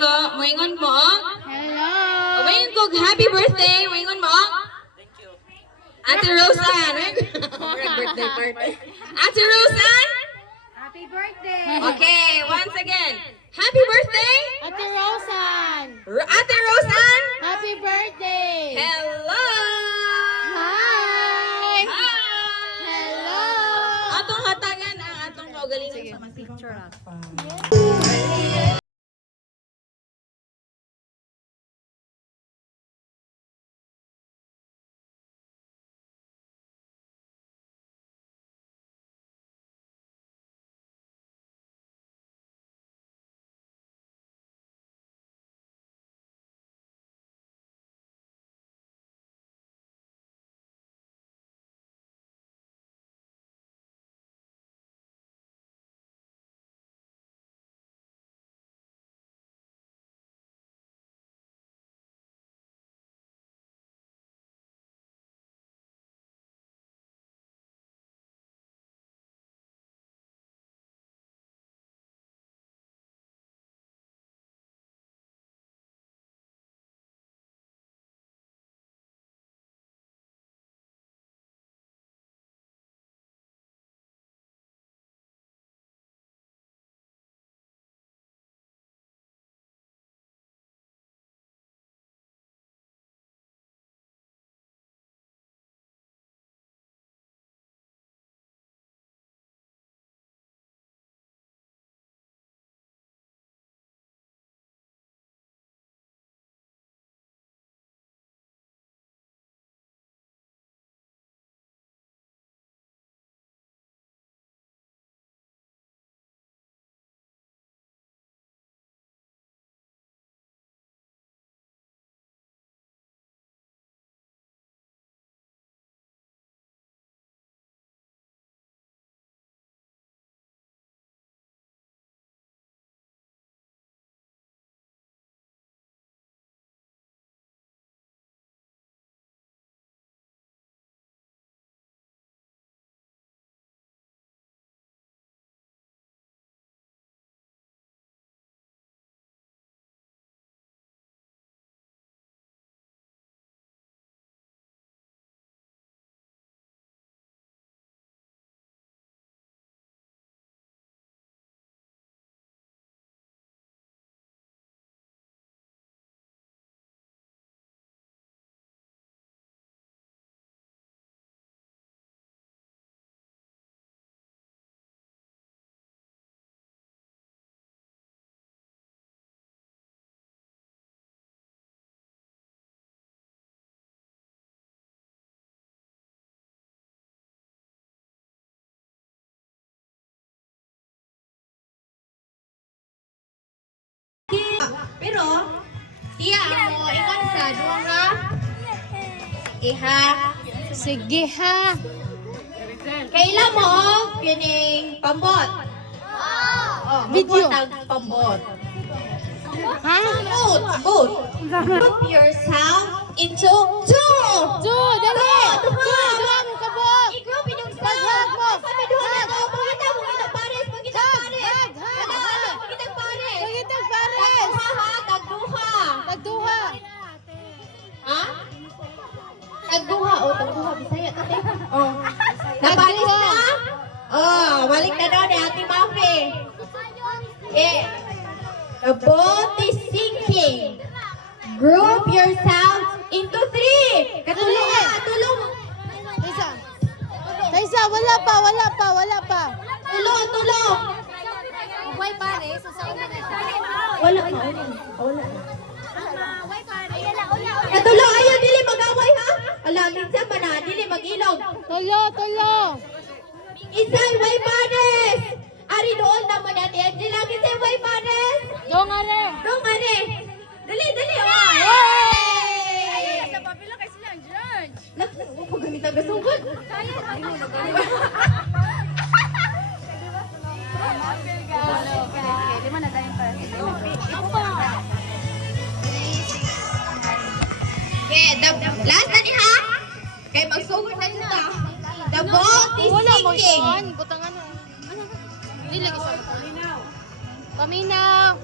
ko, moingon mo. Hello. Moingon ko, happy birthday, moingon mo. Ate Rosan. Birthday party. Ate Rosan. Happy birthday. Okay, once again. Happy birthday. Ate Rosan. Ate Rosan. Happy birthday. Hello. Hi. Hi. Hello. Atong hatangan ang atong kaugalingon sa picture. Pero, tiya mo, ikan sa duwang nga. Iha. Sige ha. Kaila mo, kining pambot. Oh, Video. mabot ang pambot. Ha? Boat. Put yourself into two. Dali. Duha. Mo kabog. I-group inyong Hag mo. Sabi doon na to. Pagkita pares. Hag. Pagkita pares. Pagitag pares. Tagduha. Tagduha. Ha? Tagduha. Oh, tagduha. Bisaya ka, te. Oh. Napalis na? Oh, balik na daw ni Ate Mafi. Yeah. The boat is sinking. Group yourselves into three. Katulong. Tulong. Taisa, wala pa. Tulong. Why pare? Wala. Katulong. Ayaw, dili mag-away ha. Ala, minsan ba na? Dili mag-ilog. Tulo. Isay, way pares. Ari doon naman natin. Angela, isay, way pares. Dongare. Dong, are. Dali. Oh. Yay! Sa papila kasi lang, George. Paggamit ang gasugod. Di man na tayong para. Okay, last na ni ha. Kay magsugod na kita. The boat is sinking. Butangan na. Dili lagi sa. Paminaw.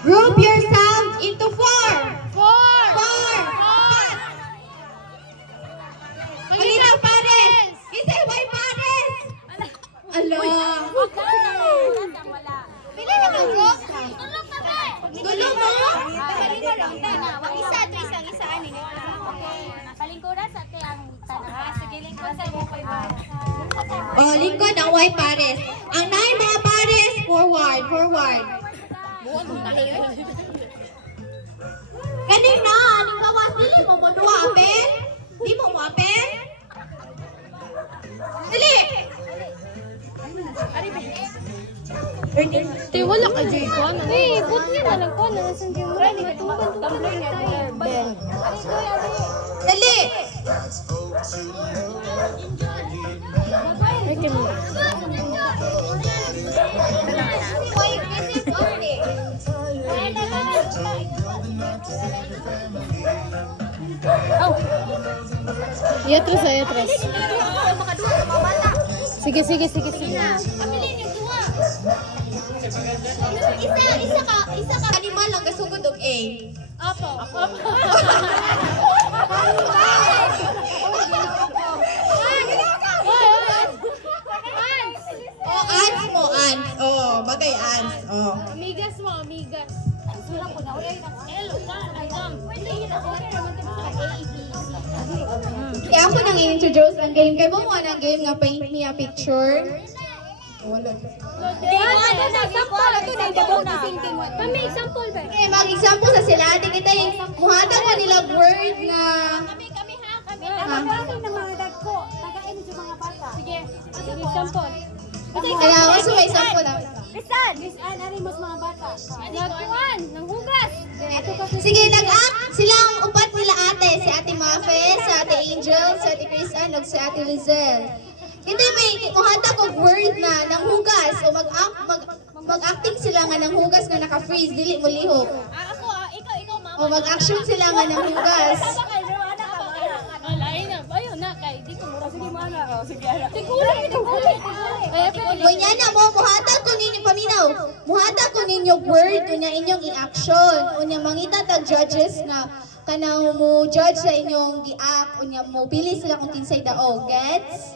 Group your sound into 4. 4. 4. Malinaw, pares. Isa, may pares. Alo. Pili na ba, bro? Dulo mo? Isa, Tris, ang isa, ani. Palingkuran sa te ang tanah. Sige, lingkod sa mo kay Oh, lingkod ang white pares. Ang nine mga pares, forward, forward. Kaning na, aning bawas, dili mo mo duwa apel? Di mo mo apel? Dili! Te, wala ka, Jay, ko. Hey, put niya na lang ko. Nalasan din mo. Tumbler niya. Dali! Ito mo. Oh. Iatras, iatras. Sige, sige, sige, sige. Isa ka. Animal lang gasugod og A. Apo. Oh, ants mo, ants. Oh, bagay ants. Oh. Amigas mo, amigas. Kaya ako nang introduce ang game. Kaya mo ang game nga paint me a picture. Wala. Kami example ba? Okay, mag-example sa sila. Ate kita yung muhatag mo nila word na... Sige, example. Kaya mas may example na. Bisan, ari mas mga bata. Nagkuhan, nang hugas. Sige, nag-act sila ang upat nila ate. Si Ate Mafe, si Ate Angel, si Ate Crisan, ug si Ate Lizelle. Hindi may muhatag og word na nang hugas o mag-acting sila nga nang hugas nga naka-freeze, dili mo lihok. Ako, ikaw, mama. O mag-action sila nga nang hugas. Lain na, bayo na kay di ko mura sige mana. Sige ara. Tikulang. Kunya na mo, muhatag ko ninyo paminaw. Muhatag ko ninyo word unya inyong i-action. Unya mangita tag judges na kanang mo judge sa inyong gi-act. Unya mo pili sila kung kinsay daog. Gets?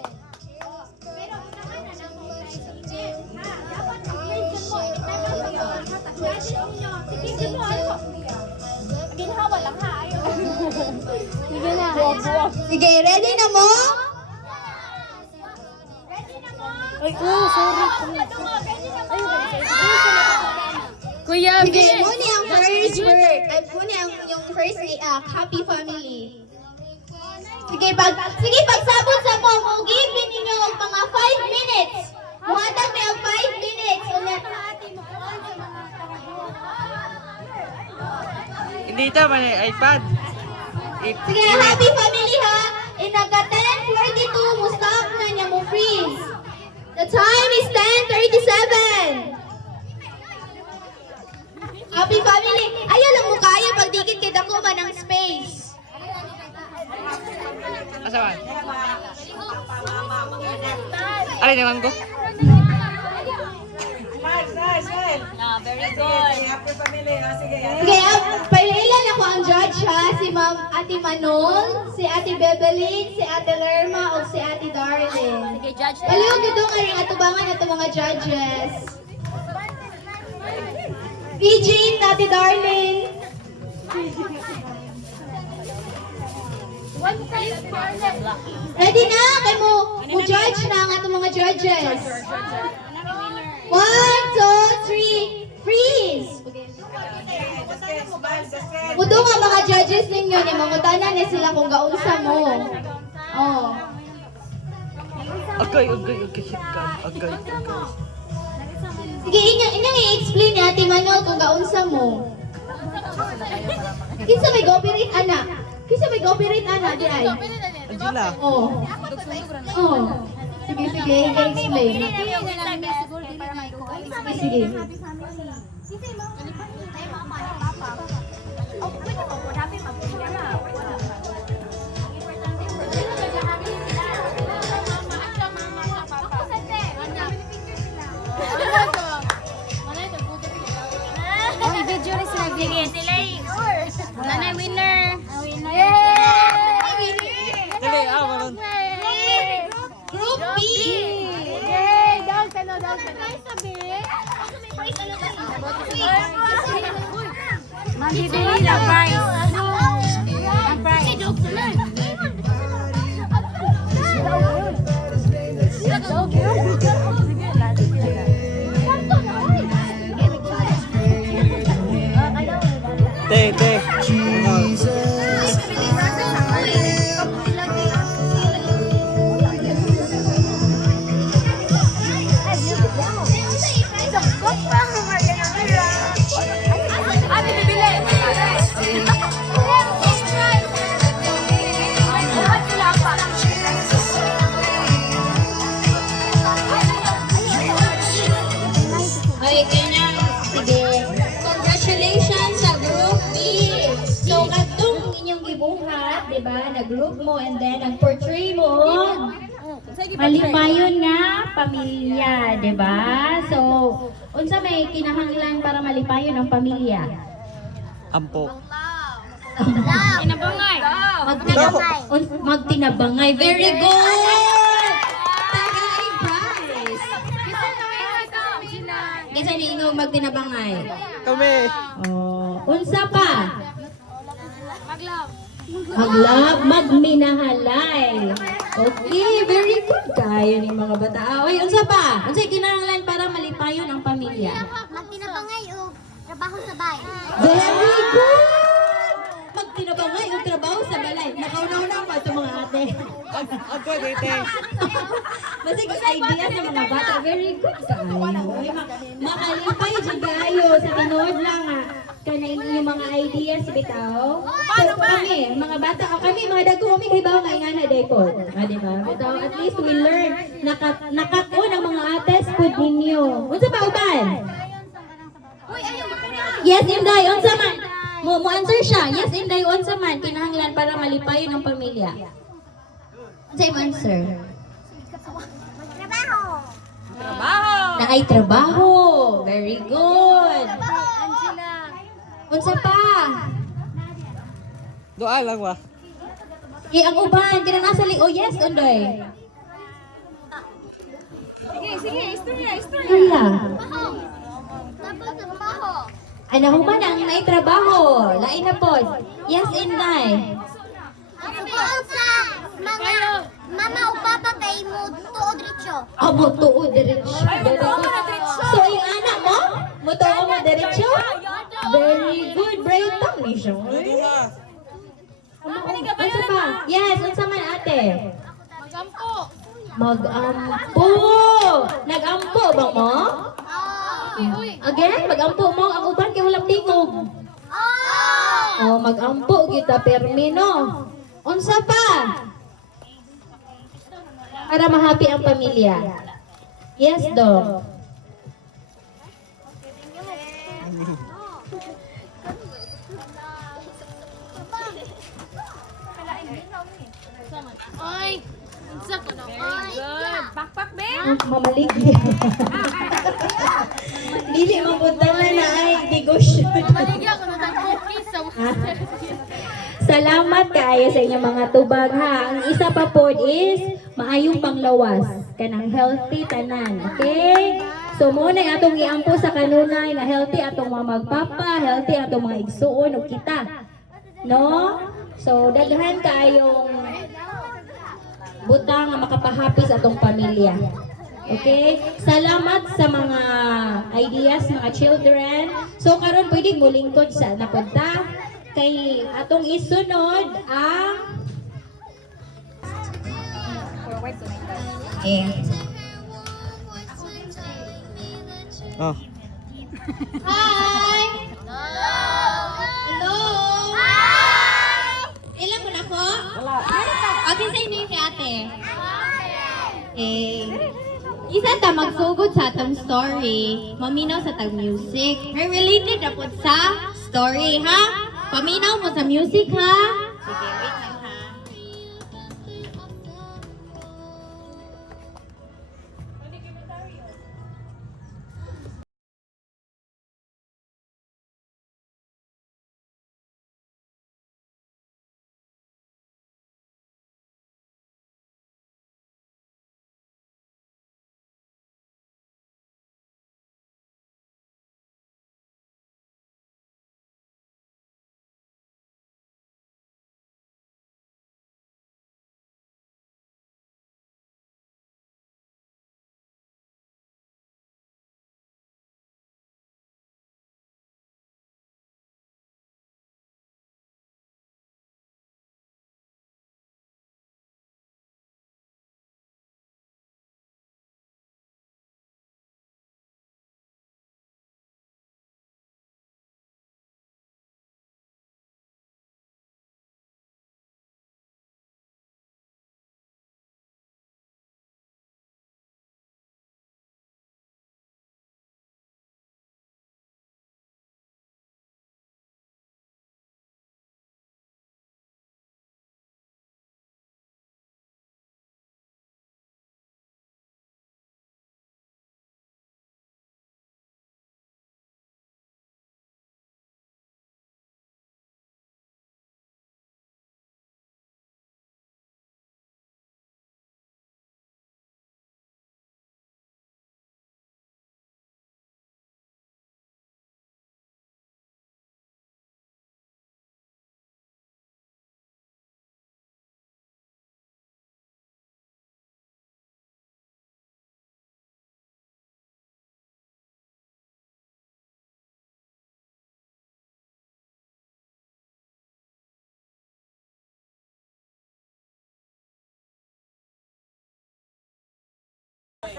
Ginhawa lang ha. Sige na. Buwag. Sige, ready na mo? Ay, sorry. Kuya, Sige, muna ang first word. Ay, muna ang yung first i-act. Happy family. Sige, pagsabot sa mo, give ninyo ang mga 5 minutes. Muhatag may ang 5 minutes. Unya, Hindi ito, may iPad. sige, happy family ha. In aga 10:42, mo stop na niya mo freeze. The time is 10:37. Happy family. Ayaw lang mo kaya pag dikit kay dako man ang space. Asawan? Alin naman ko? Sige, pailan ako ang judge ha. Si Ma'am Ate Manol, si Ate Bebelin, si Ate Lerma, o si Ate Darlene. Sige, judge. Paliw gito nga rin atubangan ato mga judges. PG, Ate Darlene. Ready na? Kay mo judge na ang ato mga judges. 1, 2, 3, freeze! Mudo nga mga judges ninyo, ni mangutanan ni sila kung gaunsa mo. Oh. Agay, sikat. Agay. Sige, inyong i-explain ni Ate Manol kung gaunsa mo. Kinsa may copyright ana? Kinsa may copyright ana di ay? Angela. Oh. Oh. Sige, i-explain. Sige. Video di ba? Nag-group mo and then nag-portray mo. Malipayon nga pamilya, di ba? So, unsa may kinahanglan para malipayon ang pamilya? Ampo. Inabangay. Magtinabangay. Very good! Tagay, guys! Kasi ninyo magtinabangay. Kami. Oh, unsa pa? Maglove. Maglove, magminahalay. Okay, very good kayo ni mga bata. Oy, unsa pa? Unsay kinahanglan para malipayon ang pamilya? Magtinabangay o trabaho sa bahay. Very good! Magtinabangay o trabaho sa balay. Nakauna-una pa ito mga ate. Ako, dito. Masig idea sa mga bata. Very good kayo. Oy, makalipay dyan kayo sa tinood lang nga. Kanain yung mga ideas bitaw. So kami, mga bata, kami, mga dago kami kay bawa nga ingana daypod. Diba? Bitaw, at least we learn nakakon ang mga ates pod ninyo. Unsa ba uban? Yes, Inday, unsa man? Mo answer siya. Yes, Inday, unsa man kinahanglan para malipayon ang pamilya? Unsa yung answer? Trabaho. Na ay trabaho. Very good. Unsa pa? Doa lang ba? Ang uban, kinanasali. Oh yes, Unday. Sige, istorya. Kaya. Tapos trabaho. Ay, nahuman ang naitrabaho. Lain na po. Yes, Inday. Subuan sa mga mama o papa kay mo tuod ritso. Amo tuod diretsyo. So, yung anak mo? Mutuo mo diretsyo? Very good. Brave tongue ni siya. Unsa pa? Yes, unsa man ate? Magampo. Mag-ampo. Nag-ampo ba mo? Again, mag-ampo mo. Ang uban kay walang tingog. Oh, mag-ampo kita permino. Unsa pa? Para mahappy ang pamilya. Yes, Dong. Oy. Unsa ko na? Very good. Backpack, be. Mamaligi. Dili mapunta na ay negosyo. Maligya ko na cookies sa Salamat kaayo sa inyong mga tubag ha. Ang isa pa po is maayong panglawas kanang healthy tanan. Okay? So mo na atong iampo sa kanunay nga healthy atong mga magpapa, healthy atong mga igsuon ug kita. No? So daghan kaayong butang nga makapahappy sa atong pamilya. Okay? Salamat sa mga ideas mga children. So karon pwedeng mulingkod sa napunta kay atong isunod ang Oh. Hi! Hello! Ilan ko na ko? Wala. Okay sa inyo si ate. Isa ta magsugod sa atong story, maminaw sa tag music. May related na po sa story, ha? Paminaw mo sa music, ha? Sige, wait lang, ha?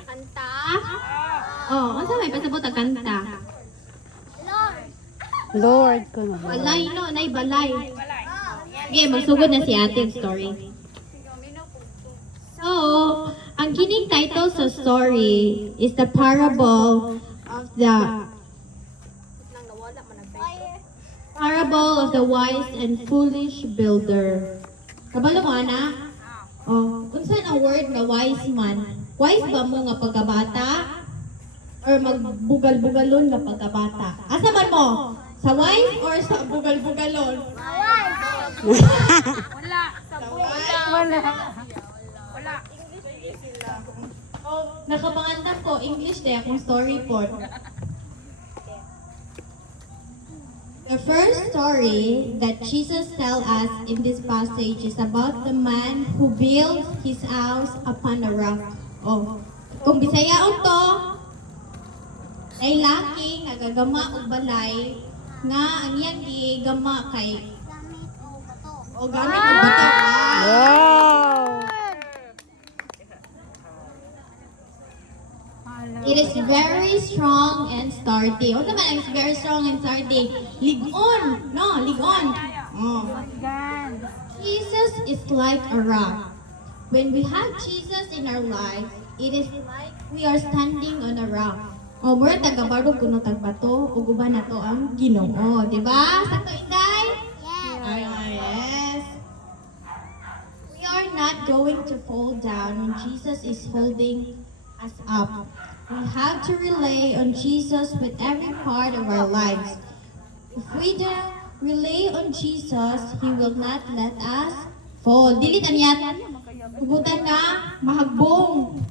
Kanta. Oh, unsa may pasabot ang kanta? Lord ko na. Balay no, nay balay. Okay, magsugod na si ate ang story. So, ang kining title sa story is the parable of the wise and foolish builder. Kabalo mo ana? Oh, unsa ang word nga wise man? Wise ba mo nga pagkabata? Or magbugal-bugalon nga pagkabata? Asa man mo? Sa wise or sa bugal-bugalon? Wala. Sa Wala. Oh, nakapangandan ko, English day akong story po. The first story that Jesus tells us in this passage is about the man who built his house upon a rock. Oh, kung Bisayaon to, ay laki nagagama og balay nga ang iyang gigama kay o gamit og bato. Wow. It is very strong and sturdy. Ano naman ang very strong and sturdy? Ligon! No, ligon! Oh. Jesus is like a rock. When we have Jesus in our lives, it is like we are standing on a rock. O, mura taga-barog kuno tagbato, o guba na to ang Ginoo. Diba? Sakto, Inday? Yes. We are not going to fall down when Jesus is holding us up. We have to rely on Jesus with every part of our lives. If we do rely on Jesus, He will not let us fall. Dili taniyat. Hugutan na, mahagbong.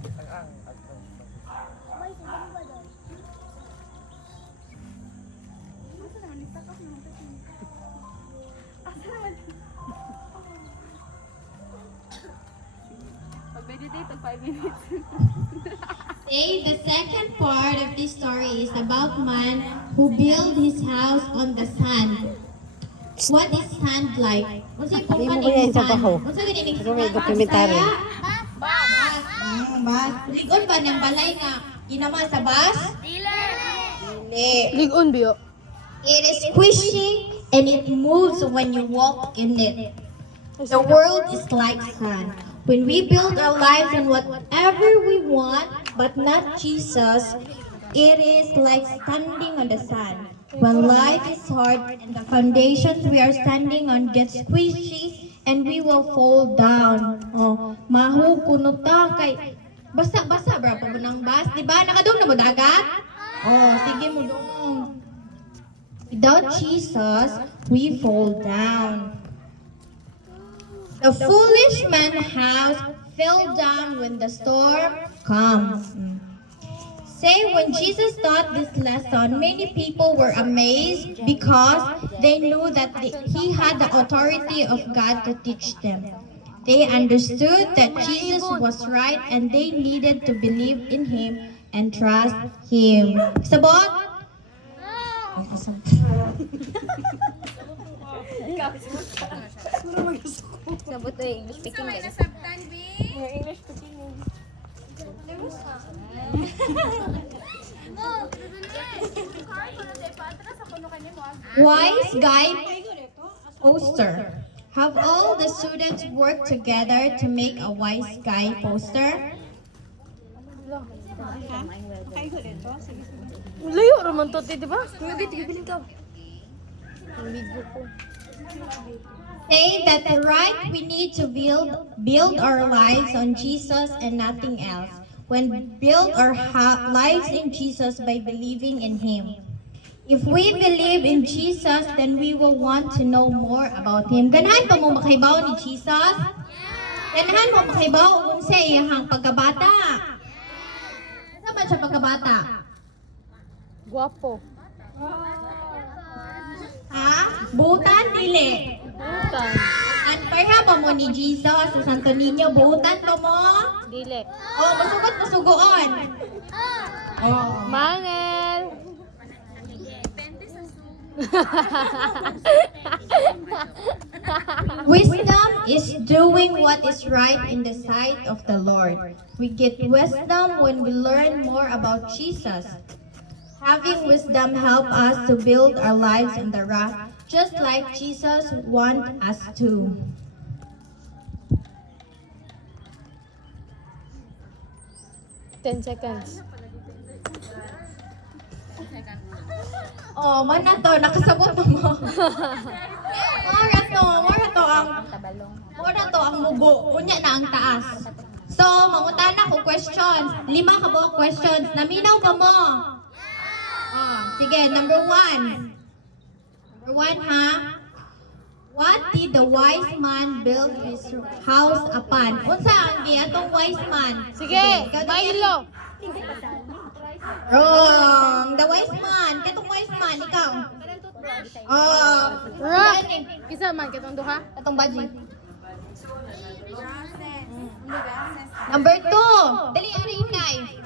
Okay, the second part of this story is about man who built his house on the sand. What is sand like? Unsa yung Di mo pangkat ba yan ng sa sand? baho? Unsa gini ning Pero may sand? dokumentary. Bas. Ligon ba ng balay nga ginama sa bas? Dili. Ligon biyo. It is squishy and it moves when you walk in it. The world is like sand. When we build our lives on whatever we want, but not Jesus, it is like standing on the sand. When life is hard and the foundations we are standing on get squishy and we will fall down. Oh, mahu kuno ta kay basa-basa bra pa mo ng bus, di ba? Nakadung na mo dagat? Oh, sige mo dong. Without Jesus, we fall down. The foolish man's house fell down when the storm comes. Say, when Jesus taught this lesson, many people were amazed because they knew that he had the authority of God to teach them. They understood that Jesus was right and they needed to believe in him and trust him. Sabot? Sabot to English speaking. Wise guy poster. Have all the students worked together to make a wise guy poster? Layo raman to, di ba? Tigil ka. Ang video ko. Say that the right we need to build our lives on Jesus and nothing else. When we build our lives in Jesus by believing in Him. If we believe in Jesus, then we will want to know more about Him. Ganahan pa mo makahibaw ni Jesus? Ganahan mo makahibaw kung sa iyang pagkabata. Ano ba siya pagkabata? Guwapo. Ha? Butan, dili. Butan. Anparha pa mo ni Jesus sa Santo Niño, butan pa mo? Dili. Oh, masugot masugoon. Oh. Mangel. Wisdom is doing what is right in the sight of the Lord. We get wisdom when we learn more about Jesus. Having wisdom help us to build our lives in the rock, just like Jesus wants us to. Ten seconds. Oh, man na to, nakasabot na mo. Mora to ang mugo. Unya na ang taas. So, mangutana ko questions. 5 ka buok questions. Naminaw ba mo? Sige, number 1. Number 1 ha? What did the wise man build his house upon? Unsa ang atong wise man? Sige, bailo. Wrong. The wise man. Katong wise man, ikaw. Rock. Kisa man kitong duha. Katong baji. Number 2. Dali ang rinay.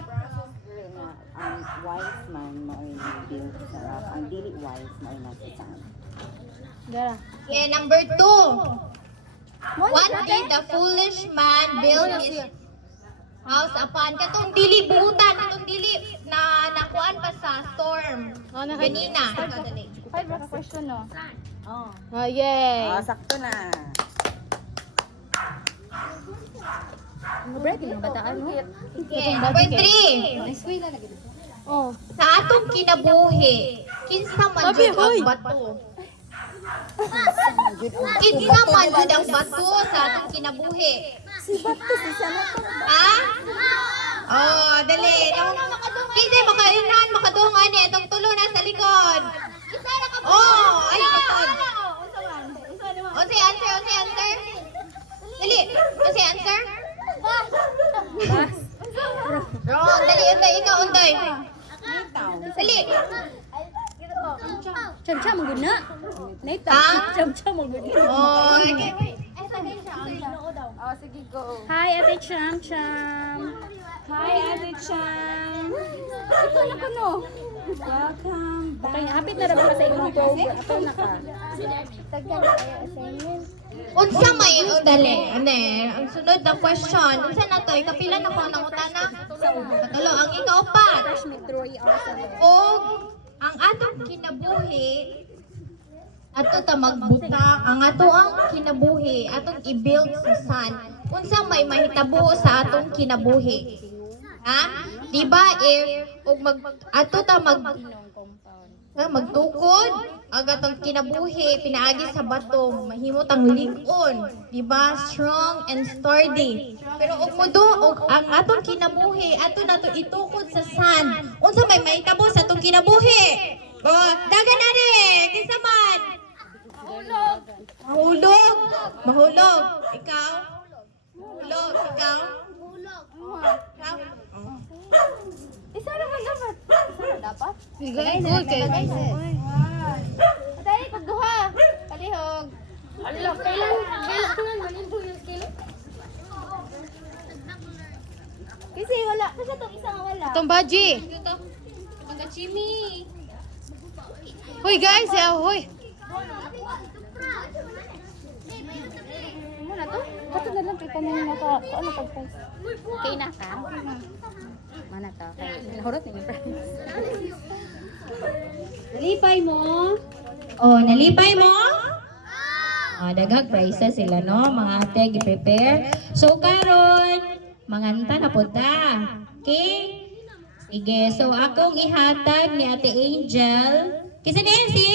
Ang wise man mo ay build sa rock. Ang dili wise mo ay nasa sand. Dara. Okay, number 2. What did the foolish man build his house upon? Katong dili buutan, katong dili na nakuan pa sa storm. Oh, Ganina. Five na question, no? Oh. Oh, yay. Sakto na. Break yung bataan, no? Okay, number 3. Oh. Sa atong kinabuhi, kinsa man Sabi, jud hoy. ang bato? Kinsa man jud ang bato sa atong kinabuhi? Ha? Oh, dali. Kinsa makainan, makadungan ni atong tulo na sa likod. Oh, ay likod. O say answer, o say answer. Dali, o say answer. Wrong, dali, unday, ikaw unday. Dali. Cham-cham, maguna. Naita. Ha? Cham-cham, maguna. Oh, okay. Oh, sige, go. Hi, Ate Cham-Cham. Hi, Ate Cham. Ito na ko, no? Welcome back. Okay, hapit na rin ba sa imong program? Ito na ka. Unsa may dali, ane, ang sunod na question. Unsa na to? Kapila na ko nang utana? Katulo, ang ika-upat. O ang atong kinabuhi ato ta magbuta, ang ato ang kinabuhi atong i-build sa sun. Unsa may mahitabo sa atong kinabuhi? Ha? Di ba og ato ta magtukod ang atong kinabuhi pinaagi sa bato mahimot ang lig-on, di ba? Strong and sturdy. Pero og mudo og ang atong kinabuhi ato nato itukod sa sun. Unsa may mahitabo sa atong kinabuhi? Dagan na rin! Kinsa man? Mahulog. Mahulog. Ikaw? Mahulog. Ikaw? Ikaw? Isa naman dapat. Isa na dapat? Sige, good kay. Patay, pagduha. Palihog. Kailan manindog yung skill? Kasi wala. Kasi itong isa nga wala. Itong baji. Mga Jimmy. Hoy guys, hoy. Muna to? Bato na lang kita na yung naka... Ano pag-post? Okay na ka? Mana to? Nahurot na yung friends. Nalipay mo. Oh, nalipay mo? Daghang prices sila, no? Mga ate, gi-prepare. So, karon, manganta na po ta. Okay? Sige, so akong ihatag ni Ate Angel. Kisa na yan si?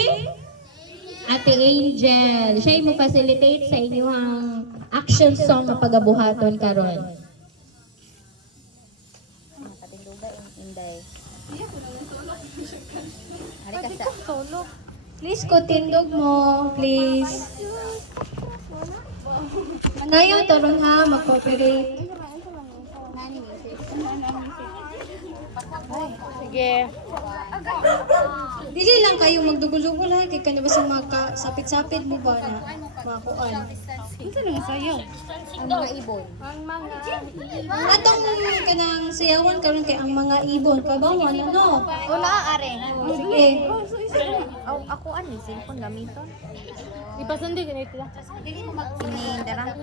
Ate Angel. Siya mo facilitate sa inyong action song na pagabuhaton karon. Patinduga yung inday. Hari ka sa... Please, kutindog mo. Please. Ngayon, turun ha. Mag-cooperate. Sige. Dili lang kayo magdugol-dugol ha. Kaya ka na ba sa mga sapit-sapit mo ba na makuan? Ito lang sayo. Ang mga ibon. Atong kanang sayawan karon kay ang mga ibon kabawan ano? Wala, are. Sige. Ako ano, cellphone gamiton. Ipasundi ganito lang. Dili mo magpiling dara.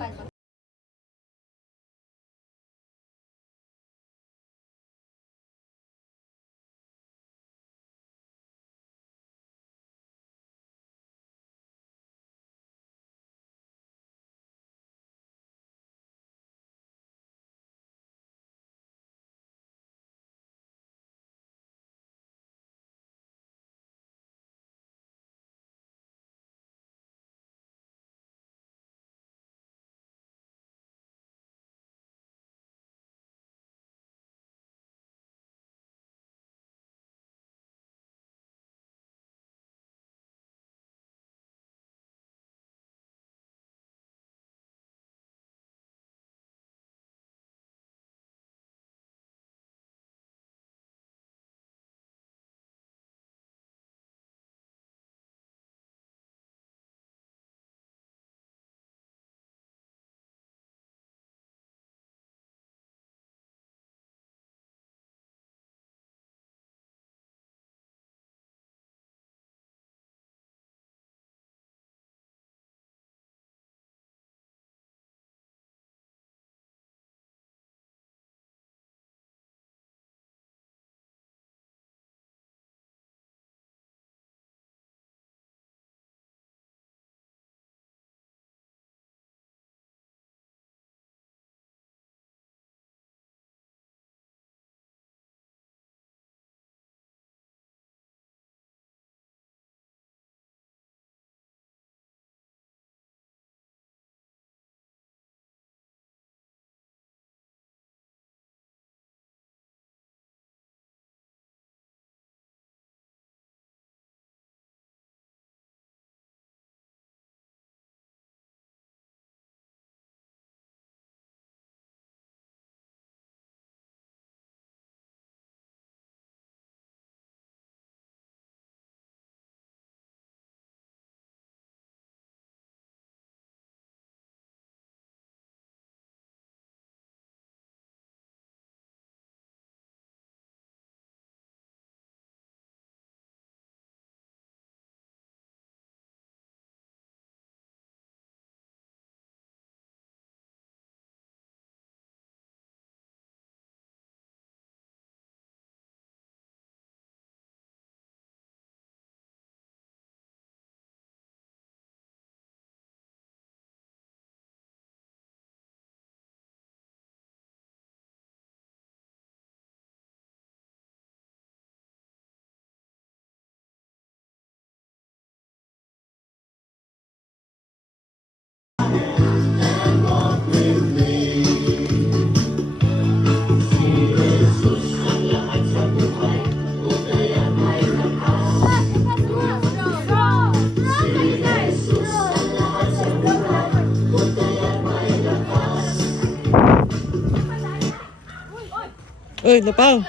Uy, lapang!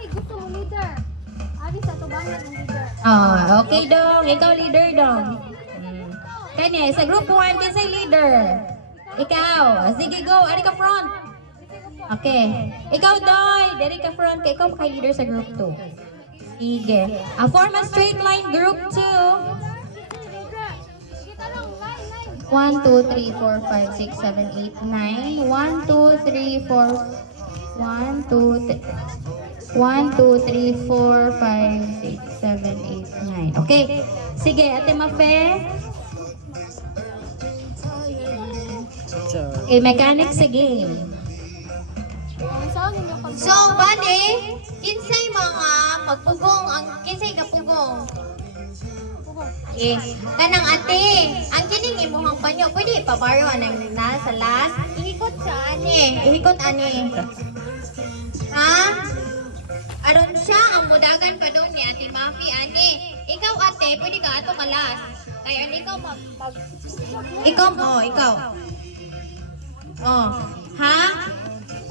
Kasi gusto mo leader. Abi sa tubangan ng leader. Oh, okay dong. Ikaw leader dong. Kanya, sa group 1, kinsay leader? Ikaw. Sige, go. Ari ka front. Okay. Ikaw, Doy. Dari ka front. Kaya ikaw maka-leader sa group 2. Sige. Form a straight line group 2. 1, 2, 3, 4, 5, 6, 7, 8, 9. 1, 2, 3, 4. 1, 2, 3, 4, 5, 6, 7, 8, 9. Okay. Sige, Ate Mafe. Okay, mechanics sa game. So, bale, kinsay mga magpugong, kinsay kapugong. Okay. Kanang ate, ang kining imuhang panyo, pwede ipabaro anang nasa last. Ihikot sa ani. Ihikot ani. Ha? Aron siya ang mudagan pa doon ni Ate Mafi ani. Ikaw ate, pwede ka ato ka last. Kaya ikaw ikaw. Oh, ha?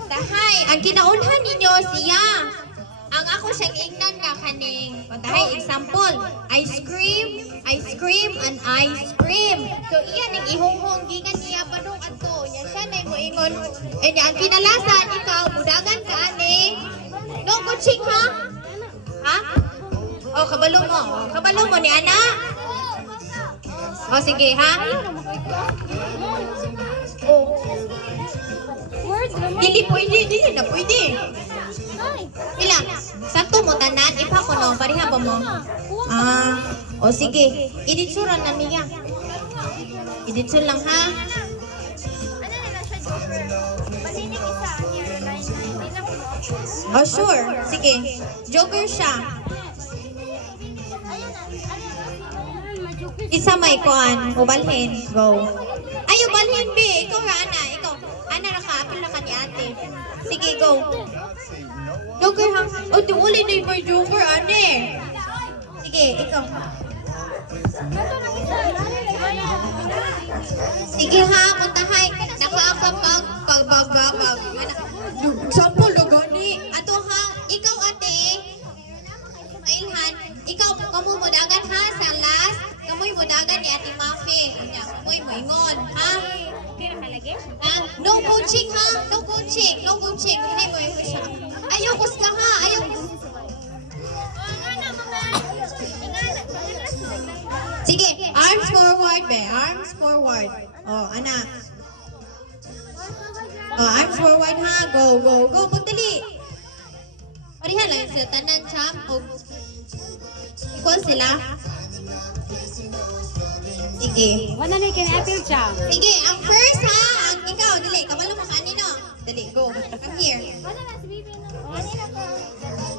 Dahay, ang kinaunhan ninyo siya. Ang ako siyang ingnan nga kaning. Dahay, example, ice cream, and ice cream. So, iyan ang ihunghong gikan niya pa nung ato. Yan siya na yung ingon. And ang kinalasan, ikaw, budagan ka ani. No coaching ha? Ha? Oh, kabalo mo. Kabalo mo ni Ana. Oh, sige ha? Oh. Dili na pwede. Ilang? Sakto mo tanan, ipa ko no, pariha ba mo? O sige, iditsuran na niya. Iditsur lang ha. Oh sure, sige. Joker siya. Isa may kuan, ubalhin, go. Ay, ubalhin be, ikaw ra ana, ikaw. Ana ra ka, apil na ka ni ate. Sige, go. Joker ha? O, uli na yung may joker, ane. Sige, ikaw. Sige ha, puntahay. Nakaakap ka, pagbababag. Example, lagani. Ato ha, ikaw ate. Mailhan, ikaw, kamu mudagan ha, sa last. Kamu'y mudagan ni Ate Mafi. Kamu'y moingon, ha? No coaching ha, no coaching. Hindi mo yung siya. Ayokos ka ha, ayokos. Sige, arms forward be, arms forward. Oh, anak. Oh, arms forward ha, go. Pagdali. Parihan lang sila, tanan champ. Equal sila. Sige. Wala na ikin apil siya. Sige, ang first ha, ang ikaw, dali, kabalo mo kanino. Dali, go. Come here.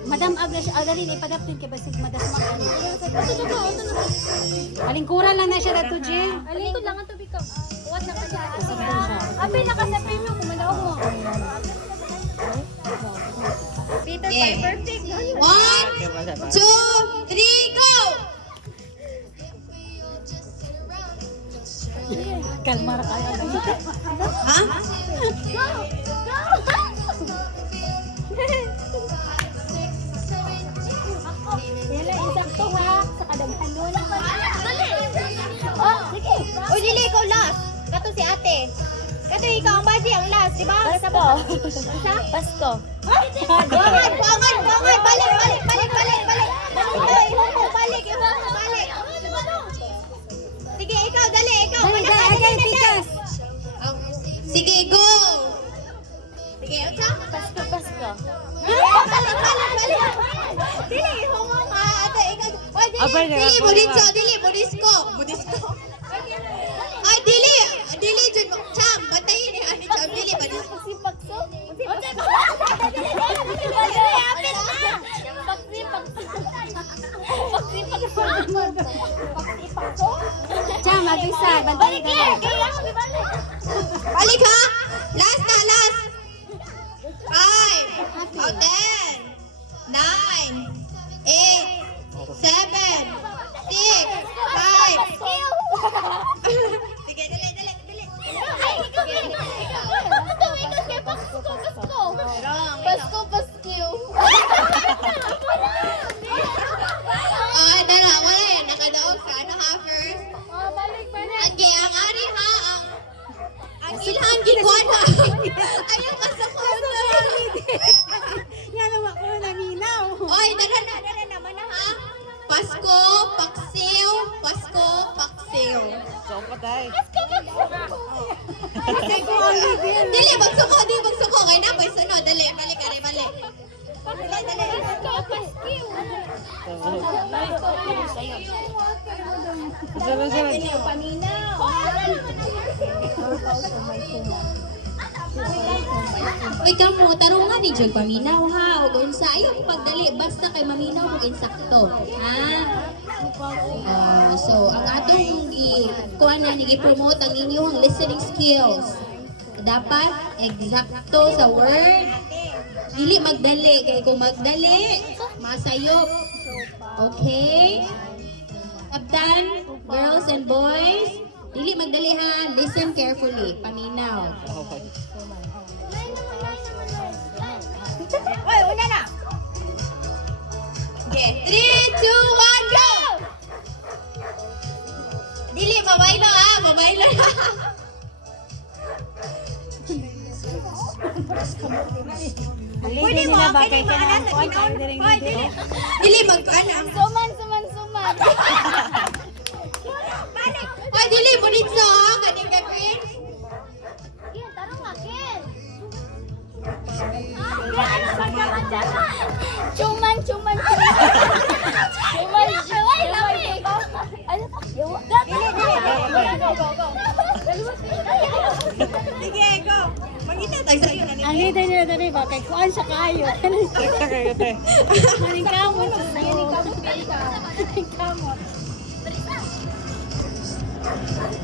Madam Agnes, dali na ipadaptin kay basig madas mag. Alingkuran lang na siya dato, Jay. Alingkod lang ang tubig ka. Uwat na ka siya. Apil na ka sa premium kung manaw mo. Peter, Yeah. perfect. 1, 2, 3, go! Kalmar kaya. Ha? Yala, isakto ha. Sa kadaghan nun. Oh, sige. O, dili, ikaw last. Kato si ate. Kato ikaw ang baji, ang last, di ba? Pasko. Pasko. Buangan. Balik. Balik. Sige, ikaw, dali, ikaw. Dali. Sige, go! Sige, ito? Pasko. Balik. Dili, humong ka. Ate, ikaw. O, dili, budisko. Ay, dili, dyan mo. Cham, batayin ni Ani Cham, dili, budisko. Cham, mag-isa. Balik here. Balik ha! Last. 5, 10, 9, 8, 7, 6, 5, Ang ilang gikuan na. Ayaw ka sa kono. Nga naman ko naminaw. Oy, dara na naman na ha. Pasko, paksiw, Pasko, paksiw. So, patay. Dili, magsuko, kay na, boy, sunod, dali, balik. Uy, kamo, tarungan ni Jog paminaw ha. O kung sa ayaw mo pagdali, basta kay maminaw mo insakto. Ha? So, ang atong kuha na, nag-promote ang inyong listening skills. Dapat eksakto sa word. Dili magdali. Kaya kung magdali, masayop. Okay? Kaptan, girls and boys, dili magdali ha. Listen carefully. Paminaw. Oy, una na. Okay, 3, 2, 1, go! Dili, babaylo ha, babaylo na. Pwede mo, pwede mo, anak, pwede. Dili, mag-ano. Suman. Oy, dili, bunitso ha, kanin ka, Queen. Yan, tarong akin. Cuman. Ano pa? Sige, go. Mangitatag sa'yo na Ang leader nila dali ba? Kay kuan siya kayo. Kita kayo, te. Maning kamot.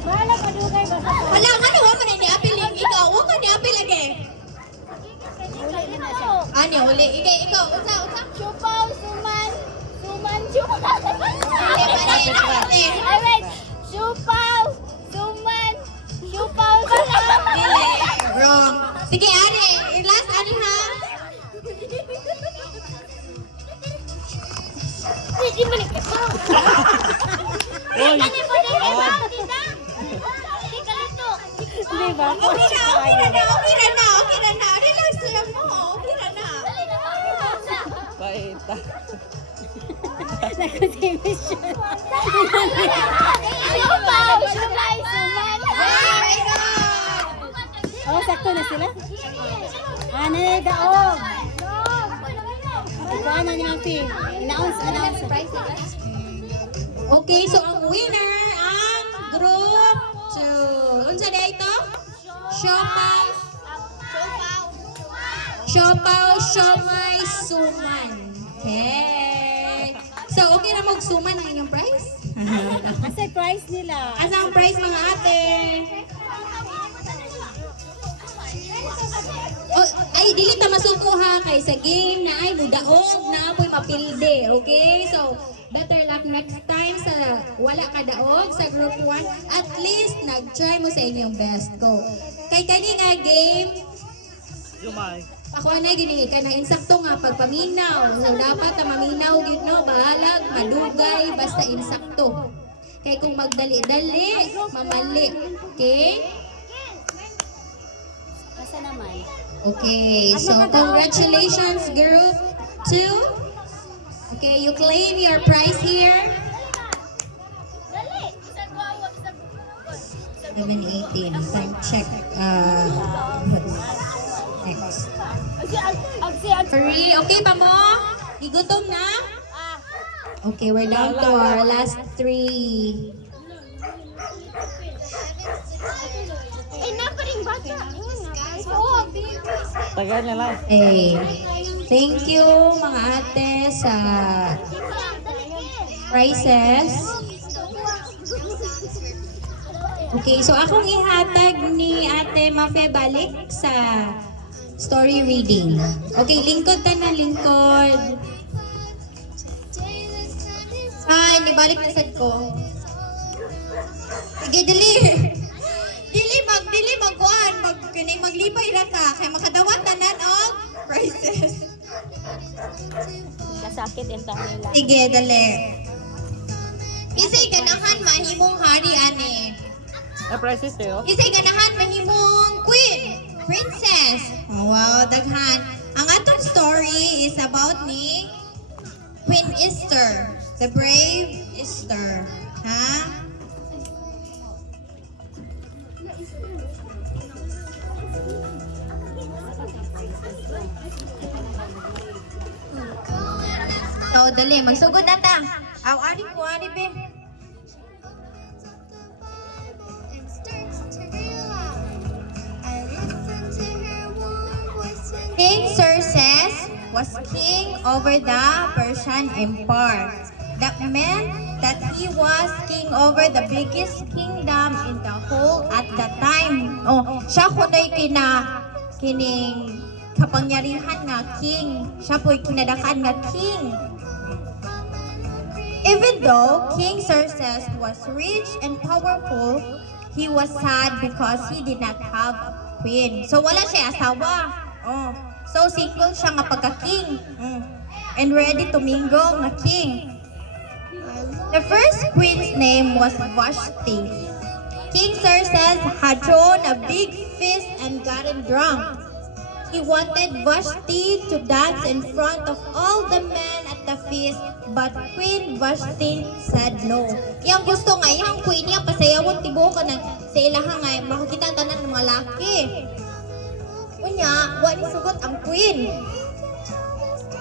Wala pa dugay ba sa Wala ka na, wala ni apiling. Ikaw, wala ni apil lagi. Ano, uli. Ikaw, usa. Chupaw, suman. Ay, wait. Chupaw, suman. Dili. Wrong. Sige, Ani. Last, Ani ha. Uy! Di ba? Okay na. Relax lang mo. Okay na. Paita. Nag-consumption. Chupaw, sumay, suman. Oh my God. Oh, sakto na sila. Ano na daog? Kuha na ni Mati. Announce. Okay, so ang winner ang group 2. Unsa day ito? Siopaw, siomay, suman. Okay. So, okay na mag-suman ang inyong prize? Asa price nila? Asa ang prize mga ate? Oh, ay, dili ta masuko ha kay sa game na ay mudaog na apoy mapilde. Okay? So, better luck next time sa wala ka daog sa group 1. At least nag-try mo sa inyong best. Go. Kay kani nga game, Lumay. ako na gini ka na insakto nga pagpaminaw. So dapat ta maminaw gid no, bahalag, madugay basta insakto. Kay kung magdali-dali, mamali. Okay? Asa naman? Okay, so congratulations group 2. Okay, you claim your prize here. 7:18. Time check. Next. Hurry. Okay pa mo? Igutom na? Okay, we're down to our last 3. Tagal na lang. Okay. Thank you mga ate sa prizes. Okay, so akong ihatag ni Ate Mafe balik sa story reading. Okay, lingkod ta na, lingkod. Ay, nibalik na sad ko. Sige, dili. Dili magkuhan, maglipay rata kay makadawat tanan og prizes. Kasakit yung tao nila. Sige, dali. Isay ganahan mahimong hari ane. Na prices tayo? Isay ganahan mahimong Wow, daghan. Ang atong story is about ni Queen Esther, the brave Esther. Ha? So, dali, magsugod na ta. Aw, ani ko, ani be. King Xerxes was king over the Persian Empire. That meant that he was king over the biggest kingdom in the whole at that time. Oh, siya kunoy kining kapangyarihan nga king. Siya po'y kinadakan nga king. Even though King Xerxes was rich and powerful, he was sad because he did not have a queen. So wala siya asawa. Oh. So single siya nga pagka-king. And ready to mingle nga king. The first queen's name was Vashti. King Xerxes had thrown a big feast and gotten drunk. He wanted Vashti to dance in front of all the men at the feast, but Queen Vashti said no. Iyang gusto nga, iyang queen niya, pasayawon tibo ka ng sa ilaha nga, makakita ang tanan ng mga laki. Unya, wala sugot ang queen.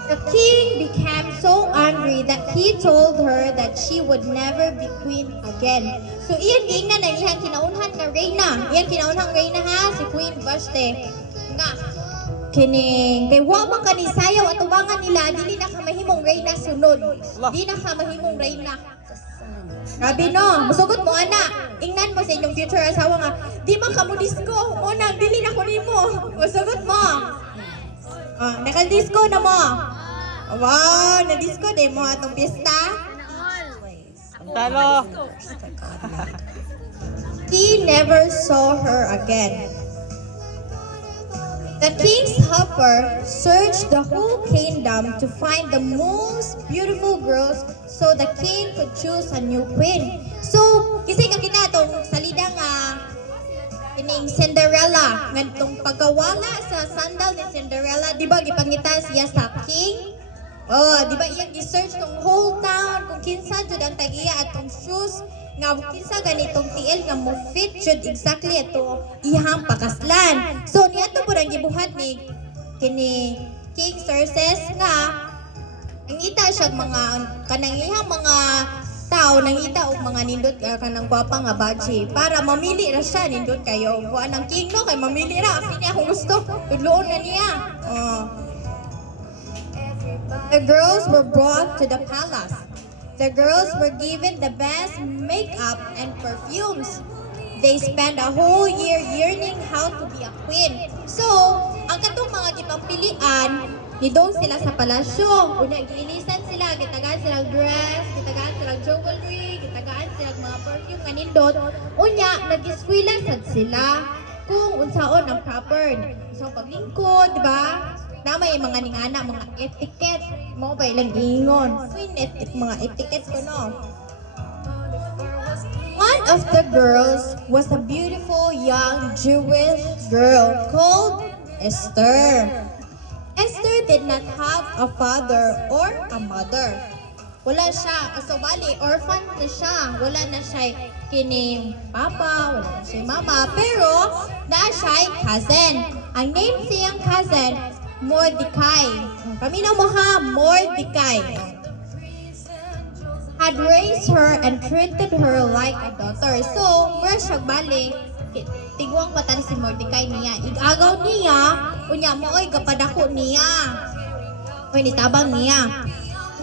The king became so angry that he told her that she would never be queen again. So iyan gingnan ang iyang kinaunhan nga reyna. Iyang kinaunhang reyna ha, si Queen Vashti. Nga, kining kay wa man kani sayaw at ubangan nila dili na ka mahimong reyna sunod. Di na ka mahimong reyna. Grabe no, musugot mo ana. Ingnan mo sa inyong future asawa nga, di man ka mo disco. Mo nang dili na ko nimo. Musugot mo. Naka-disco na mo. Wow, na-disco din mo atong pista. Ang talo. He never saw her again. The king's helper searched the whole kingdom to find the most beautiful girls so the king could choose a new queen. So, kasi nga kinatong salida nga ining Cinderella, ngantong pagkawala sa sandal ni Cinderella, di ba gipangita siya sa king? Oh, di ba iyang gi-search tong whole town kung kinsa jud ang tag-iya atong shoes nga kinsa ganitong tiil nga mo fit jud exactly ato iyang pakaslan. So niadto pud ang gibuhat ni kini King Xerxes nga nangita siya mga kanang iyang mga tao nangita og mga nindot kanang gwapa nga baji para mamili ra siya nindot kayo. Kuan ang king no kay mamili ra kasi niya kung gusto tudloon na niya. The girls were brought to the palace. The girls were given the best makeup and perfumes. They spent a whole year yearning how to be a queen. So, ang katong mga gipangpilian, nidong sila sa palasyo. Una, giinisan sila, gitagaan silang dress, gitagaan silang jewelry, gitagaan silang mga perfume nga nindot. Unya, nag-iskwila sad sila kung unsaon ang proper. So, paglingkod, di ba? Na may mga ningana, mga etiquette. Mo ba ilang ingon? Mga etiquette ko, no? One of the girls was a beautiful young Jewish girl called Esther. Esther did not have a father or a mother. Wala siya, so bali, orphan na siya. Wala na siya kining papa, wala na siya mama, pero na siya cousin. Ang name siyang cousin, Mordecai. Paminaw mo ha, Mordecai. Had raised her and treated her like a daughter. So, mura siya bali, tigwang mata si Mordecai niya. Igagaw niya, unya mo oy kapadako niya. Oy nitabang niya.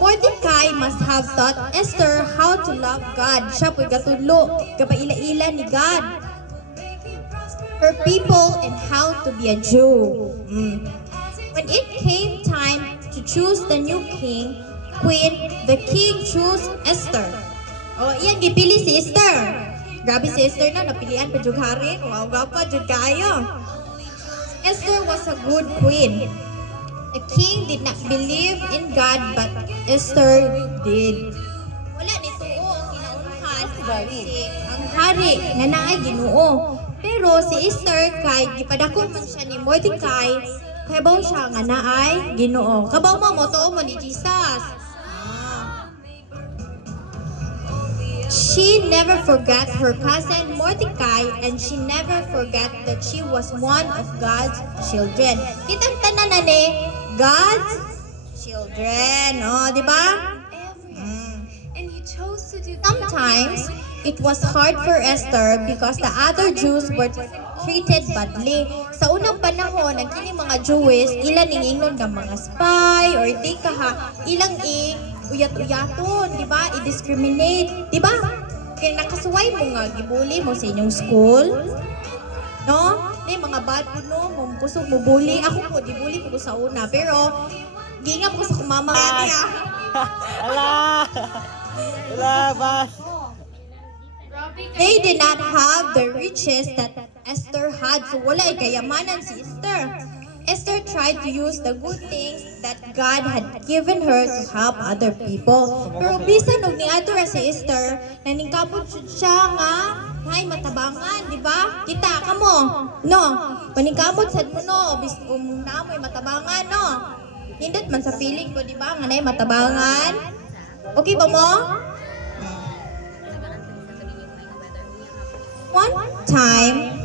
Mordecai must have taught Esther how to love God. Siya po'y gatulo, kapaila-ila ni God. Her people and how to be a Jew. When it came time to choose the new queen, the king chose Esther. Oh, iyang gipili si Esther. Grabe si Esther na, napilian pa jud hari. Wow, gapa jud kayo. Esther was a good queen. The king did not believe in God, but Esther did. Wala nito ang kinaunahan si ang hari nga naay Ginoo. Pero si Esther kay gipadako man siya ni Mordecai, kabaw siya nga naay Ginoo. Kabaw mo tuo mo ni Jesus. She never forgot her cousin Mordecai, and she never forgot that she was one of God's children. Kitang tanan na ni God's children. Oh, di ba? Sometimes, it was hard for Esther because the other Jews were treated badly. Sa unang panahon, ang kini mga Jewish, ilan ingingnon nga mga spy or di ka ha, ilang uyat-uyaton, di ba? I-discriminate, di ba? Kaya nakasuway mo nga, gibuli mo sa inyong school. No? Di, mga bad po, no? Kusog mo bully. Ako po, di bully ko sa una. Pero, gingam ko sa kumama. Ala! Ala, bas! They did not have the riches that Esther had. So wala ay kayamanan si Esther. Esther tried to use the good things that God had given her to help other people. Pero bisan og niadto ra si Esther, naningkapot siya nga hay matabangan, di ba? Kita ka mo. No, paningkamot sad mo no, bis namoy matabangan no. Hindot man sa feeling ko, di ba? Nga nay matabangan. Okay ba mo? One time,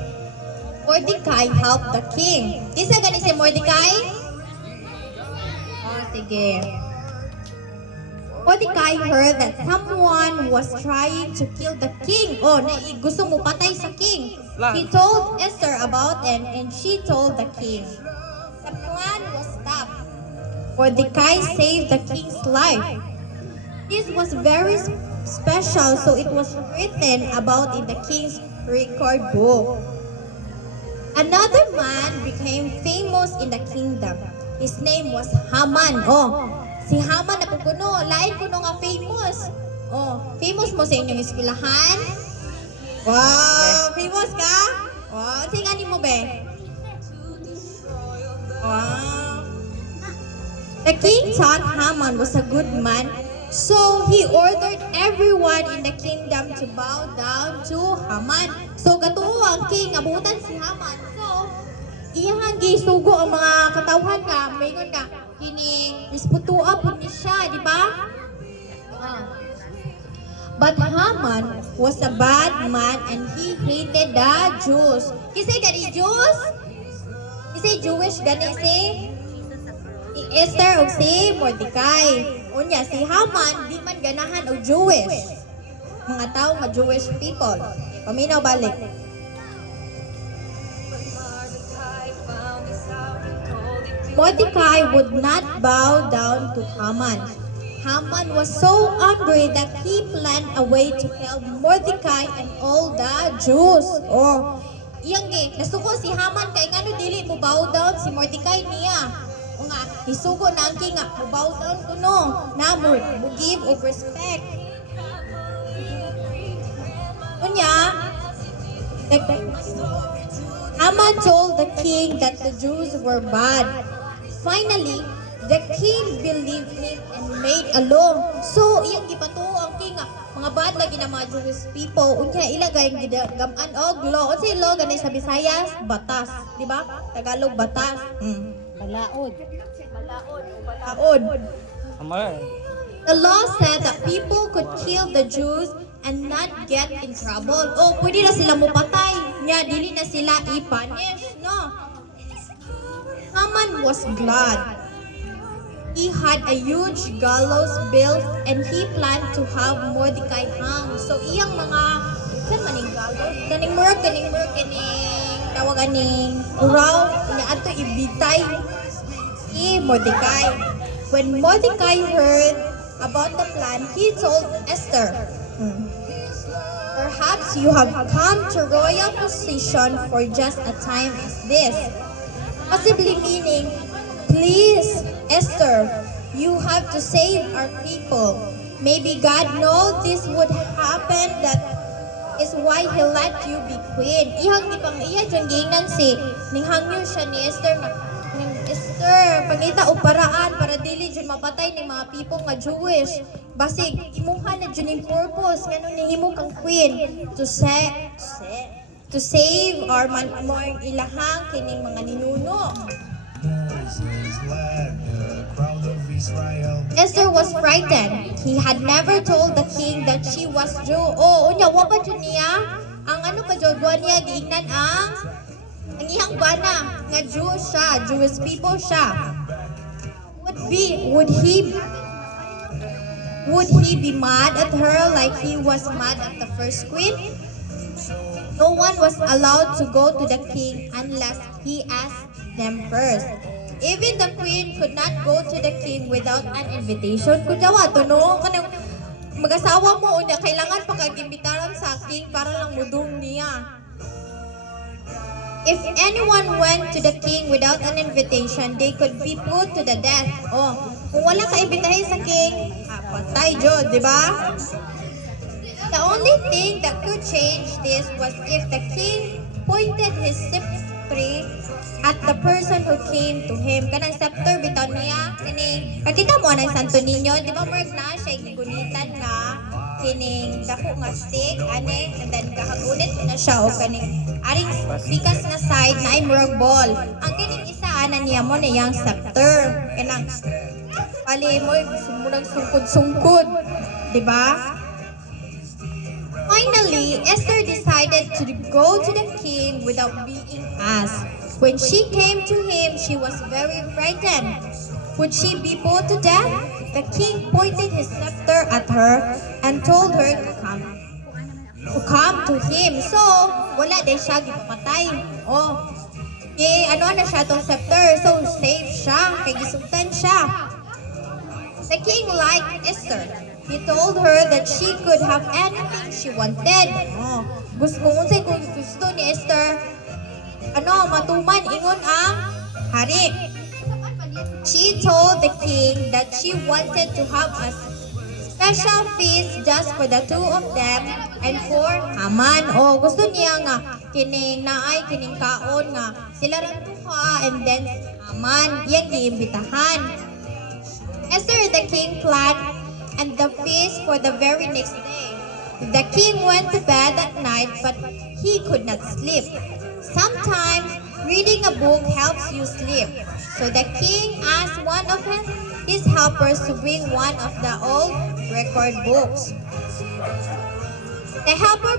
Mordecai helped the king. Kisa gani si Mordecai? Oh, sige. Mordecai heard that someone was trying to kill the king. Oh, gusto mo patay sa king. He told Esther about it and she told the king. The plan was stopped. Mordecai saved the king's life. This was very special, so it was written about in the king's record book. Another man became famous in the kingdom. His name was Haman. Oh, si Haman na pupuno. Lain kuno nga famous. Oh, famous mo sa inyong eskwelahan? Wow, famous ka? Oh, tingnan mo be. Wow. The king thought Haman was a good man, so he ordered everyone in the kingdom to bow down to Haman. So katuo ang king, abutan si Haman. So, iyang gisugo ang mga katawhan nga, mayroon ka, kini, isputua po ni siya, di ba? But Haman was a bad man and he hated the Jews. Kisay gani Jews? Kisay Jewish gani si Esther o si Mordecai. Unya, si Haman, di man ganahan o Jewish. Mga tao nga Jewish people. Paminaw balik. Mordecai would not bow down to Haman. Haman was so angry that he planned a way to kill Mordecai and all the Jews. Oh, iyang nasuko si Haman kay ngano dili mo bow down si Mordecai niya. O nga, isugo na ang king nga, mo bow down kuno. Na mo give of respect. Unya, Haman told the king that the Jews were bad. Finally, the king believed him and made a law. So, iyang gipatuo ang king nga, mga bad lagi na mga Jewish people. Unya, ilagay ang gidagaan og law. O si law, ganay sa Visayas, batas. Di ba? Tagalog, batas. Balaod. Balaod. The law said that people could kill the Jews and not get in trouble. Oh, pwede na sila mupatay. Nya, dili na sila i-punish, no? Haman was glad. He had a huge gallows built and he planned to have Mordecai hung. So, iyang mga, saan maning gallows? Kaning murag, tawagan ning uraw, ato ibitay si Mordecai. When Mordecai heard about the plan, he told Esther, "Perhaps you have come to royal position for just a time as this." Possibly meaning, please, Esther, you have to save our people. Maybe God knows this would happen, that is why He let you be queen. Ihang di pang iya dyan gingnan si, ninghangyo siya ni Esther na, Esther, pangita o paraan para dili dyan mapatay ng mga people nga Jewish. Basig, imuha na dyan yung purpose, ganun nihimo kang queen, to save our ilahang kining mga ninuno. Esther was frightened. He had never told the king that she was Jew. Oh, unya, wa pa Jew niya? Ang ano pa Jew, niya, giingnan ang iyang bana, nga Jew siya, Jewish people siya. Would he be mad at her like he was mad at the first queen? No one was allowed to go to the king unless he asked them first. Even the queen could not go to the king without an invitation. Kudawa, no? Kanang mag-asawa mo, unya, kailangan pa kag-imbitaran sa king para lang mudong niya. If anyone went to the king without an invitation, they could be put to the death. Oh, kung wala ka imbitahin sa king, patay Jod, di ba? The only thing that could change this was if the king pointed his scepter at the person who came to him. Kanang scepter bitaw niya, kining kakita mo ng Santo Niño, di ba Mark na siya gunitan na kining dako nga stick ani, and then kahagunit na siya o kaning aring bikas na side na ay murag ball. Ang kining isa ana niya mo na yang scepter. Kanang pali mo murag sungkod-sungkod, di ba? Finally, Esther decided to go to the king without being asked. When she came to him, she was very frightened. Would she be put to death? The king pointed his scepter at her and told her to come to him. So, wala din siya gipapatay. Oh, ano na siya tong scepter. So, safe siya. Kay gisugtan siya. The king liked Esther. He told her that she could have anything she wanted. Oh, gusto ni Esther, matuman ingon ang hari. She told the king that she wanted to have a special feast just for the two of them and for Haman. Oh, gusto niya nga kining naay kining kaon nga sila ra duha and then Haman iyang giimbitahan. Esther the king planned and the feast for the very next day. The king went to bed at night, but he could not sleep. Sometimes reading a book helps you sleep. So the king asked one of his helpers to bring one of the old record books. The helper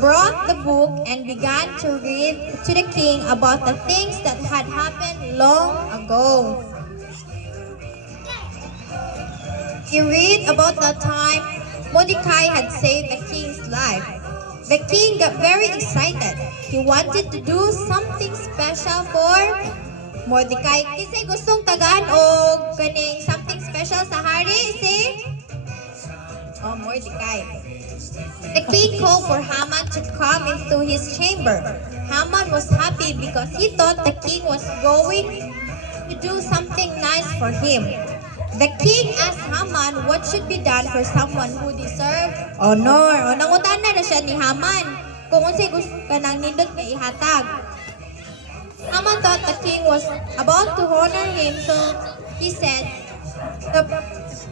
brought the book and began to read to the king about the things that had happened long ago. He read about the time Mordecai had saved the king's life. The king got very excited. He wanted to do something special for Mordecai. Kasi gustong tagaan o kaning something special sa hari si Mordecai. The king called for Haman to come into his chamber. Haman was happy because he thought the king was going to do something nice for him. The king asked Haman what should be done for someone who deserves honor. O nangutan na siya ni Haman kung unsay gusto ka nang nindot nga ihatag. Haman thought the king was about to honor him, so he said, the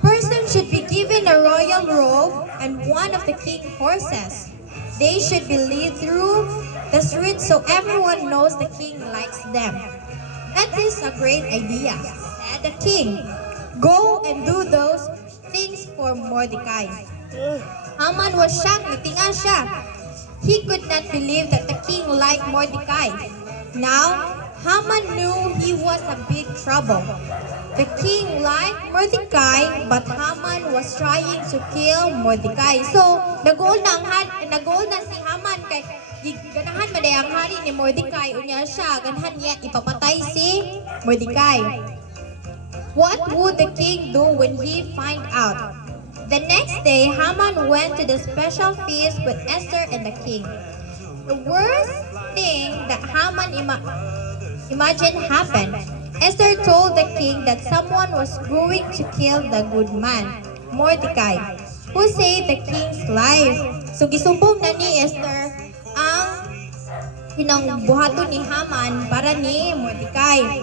person should be given a royal robe and one of the king's horses. They should be led through the streets so everyone knows the king likes them. That is a great idea, said the king. Go and do those things for Mordecai. Haman was shocked, natinga siya. He could not believe that the king liked Mordecai. Now, Haman knew he was in big trouble. The king liked Mordecai, but Haman was trying to kill Mordecai. So, nag-uol na si Haman kay ganahan maday ang hari ni Mordecai. Unya siya, ganahan niya ipapatay si Mordecai. What would the king do when he find out? The next day, Haman went to the special feast with Esther and the king. The worst thing that Haman imagined happened. Esther told the king that someone was going to kill the good man, Mordecai, who saved the king's life. So gisumbong na ni Esther ang hinangbuhaton ni Haman para ni Mordecai.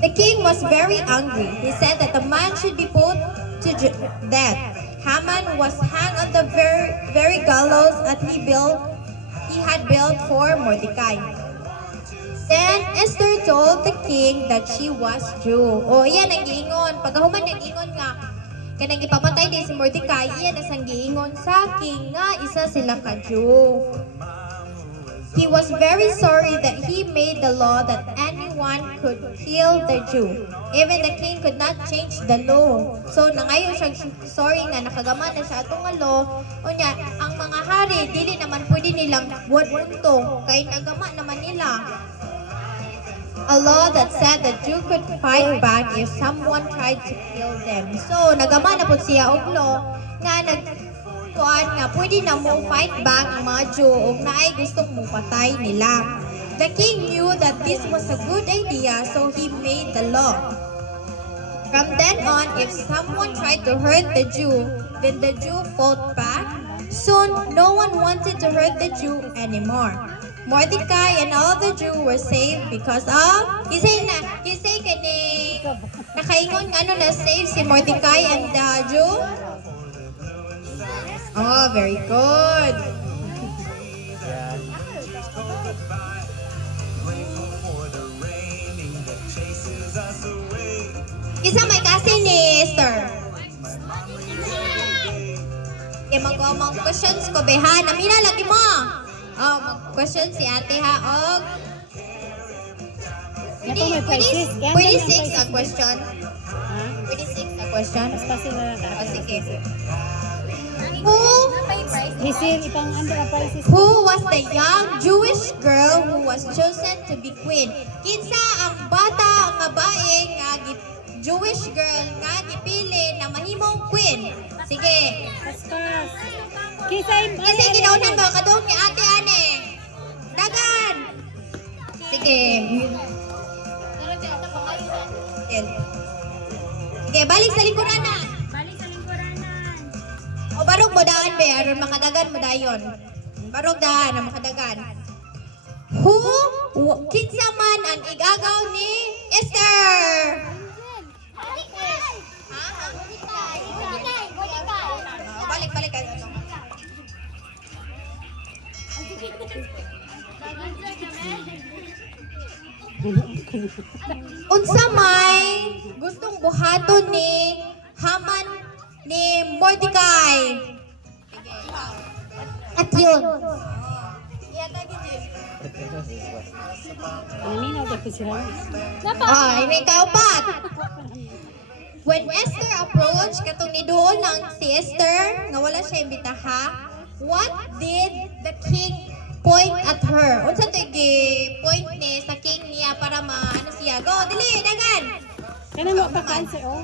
The king was very angry. He said that the man should be put to death. Haman was hung on the very gallows that he had built for Mordecai. Then Esther told the king that she was Jew. O, iyan ang giingon. Pagkahuman ang giingon nga, kanang ipapatay din si Mordecai, iyan as ang giingon sa king nga isa sila ka Jew. He was very sorry that he made the law that anyone could kill the Jew. Even the king could not change the law. So, nangayon siya sorry nga nakagama na siya atong nga law. Unya, ang mga hari, dili naman pwede nilang punto kay nagama naman nila. A law that said the Jew could fight back if someone tried to kill them. So, nagama na po siya og law nga kuan nga pwede na mo fight back ang mga Jew ug naay gustong mo patay nila. The king knew that this was a good idea, so he made the law. From then on, if someone tried to hurt the Jew, then the Jew fought back. Soon, no one wanted to hurt the Jew anymore. Mordecai and all the Jews were saved because of kisay kani nakaingon nga na save si Mordecai and the Jew. Oh, very good. Isa may kasi ni Esther. Okay, mag-amang questions ko, beha. Namina, lagi mo. Oh, mag-question si ate ha. Og pwede 6 a question. Pwede 6 a question. Oh, sige. Who was the young Jewish girl who was chosen to be queen? Kinsa ang bata, ang babae nga Jewish girl nga gipili na mahimong queen? Sige. Kisay ginaunan mo kadung ni ate ane. Dagan. Sige. Sige, balik sa lingkuranan. O barog mo daan be, aron makadagan mo dayon. Barog daan na makadagan. Kinsa man ang igagaw ni Esther? Balik ka. Unsa may gustong buhaton ni Haman ni Mordecai? At yun. May kaupat. When Esther approached, katong niduol ng si Esther, nga wala siya imbitaha, what did the king point at her? Unsa to point ni sa king niya para maano siya? Go, dili, dagan! Kanang mo pa cancer, oh?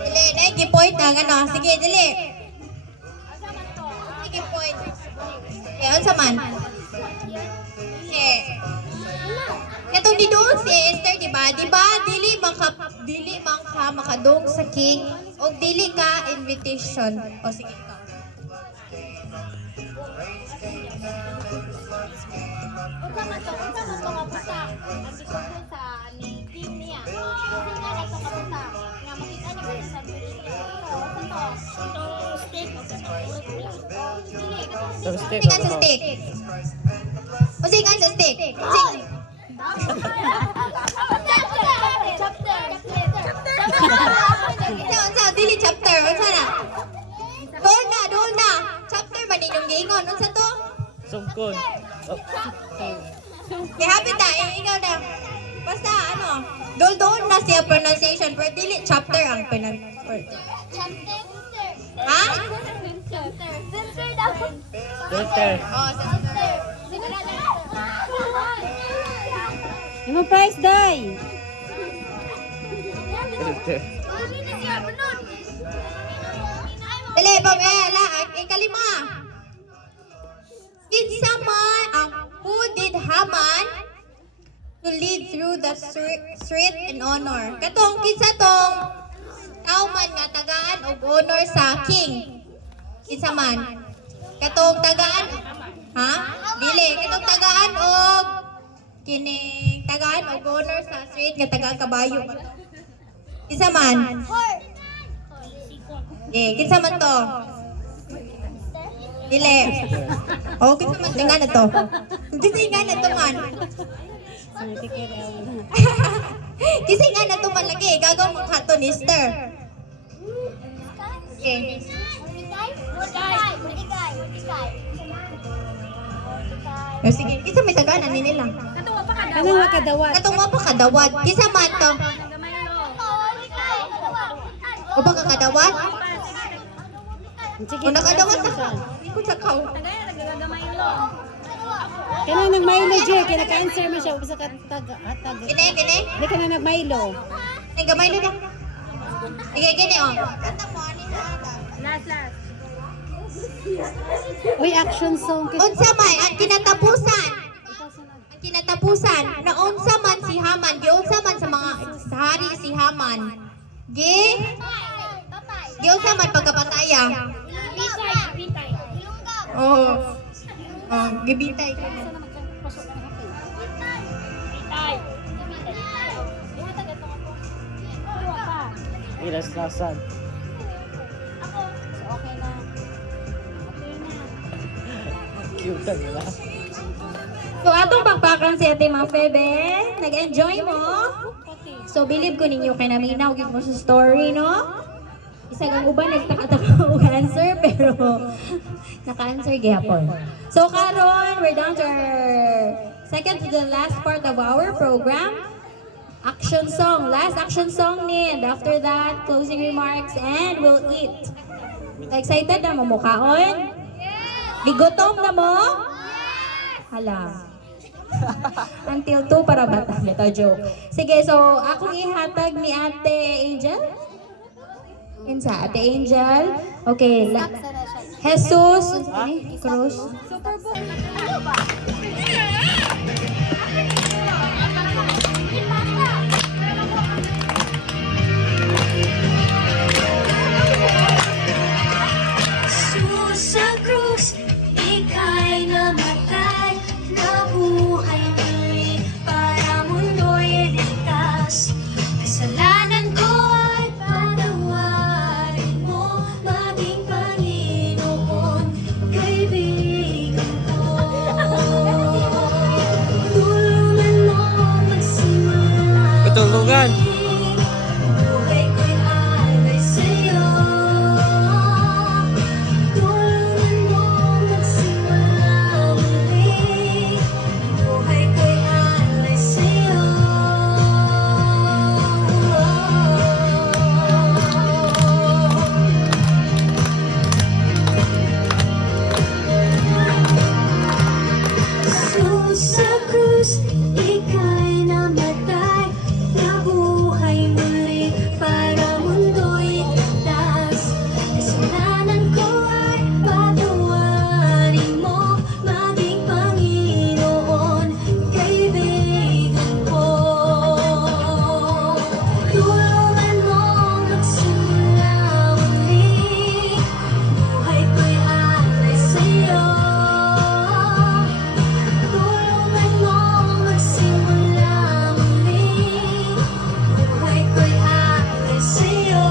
Dili, nai-point na, ano? Sige, dili. Sige, point. Okay, unsa man? Okay. Katong niduol si Esther, di ba? Dili man ka makadong sa king o dili ka invitation. O sige ka. Unsa man to nga busa. Ang sikon sa ni king niya. Kasi nga nato nga busa. Nga makita ni ko sa video. Ito steak o sa Sige ka sa steak. O sige ka sa steak. Sige. Unsa dili chapter unsa na? Doon na. Chapter ba ninyong giingon unsa to? Sungkon. Gihapit ta ikaw na. Basta ano, doon na siya pronunciation pero dili chapter ang pronunciation. Ha? Filter. Oh, Yung price, day! Filter. dili ba ikalima. Kinsa man who did Haman to lead through the street in honor. Katong kinsa tong tao man nga tagaan og honor sa king. Kinsa man? Katong tagaan dili katong tagaan og kining tagaan og honor sa street nga taga kabayo. Kinsa man? Kinsa man to? Dili. Okay naman tinga na to. Kasi nga na to man. Kasi nga na to man lagi. Gagaw mo kato ni Esther. Okay. O sige, kisa may taganan ni nila. Anong makadawat? Katong mo pa kadawat. Kisa man to. O ba ka kadawat? Sige. O nakadawat na ka. Kung sa kao. Kaya nagmaylo, Jay. Kaya naka-answer mo siya. Sa kataga. Kine, kine. Hindi ka na nagmaylo. Ay, gamay na na. Sige, gini o. Uy, action song. Unsa man, ang kinatapusan. Ang kinatapusan. Na unsa man si Haman. Giunsa man sa mga sa hari si Haman. Giunsa man pagkapataya. Oh. Oh, gibitay ka na. Ilas-lasan. Cute ang nila. So atong pagpakan si Ate Mafebe, nag-enjoy mo? So believe ko ninyo kay naminaw gid mo sa story, no? Isa kang uban nagtaka-taka og answer pero naka-answer gyapon. So karon, we're down to our second to the last part of our program. Action song, last action song ni, and after that, closing remarks, and we'll eat. Excited na mo mukhaon? Gigutom na mo? Hala. Until 2 para bata. Ito, joke. Sige, so akong ihatag ni Ate Angel. Insa, Ate Angel. Okay. Jesus. Cruz. Sa krus, ika'y namatay, nabuhay muli para mundo'y ligtas. Kasalanan ko ay patawarin mo, maging Panginoon, kaibigan ko. Tulungan mo magsimula. Patulungan. Buhay ko'y alay sa'yo. Tulungan mo magsimula muli. Buhay ko'y alay sa'yo. Sa krus, ika'y namatay, nabuhay muli para mundo'y ligtas. Kasalanan ko ay patawarin mo, maging Panginoon, kaibigan ko. Tulungan mo magsimula muli, buhay ko'y alay sa'yo. Tulungan mo magsimula muli, buhay ko'y alay sa'yo.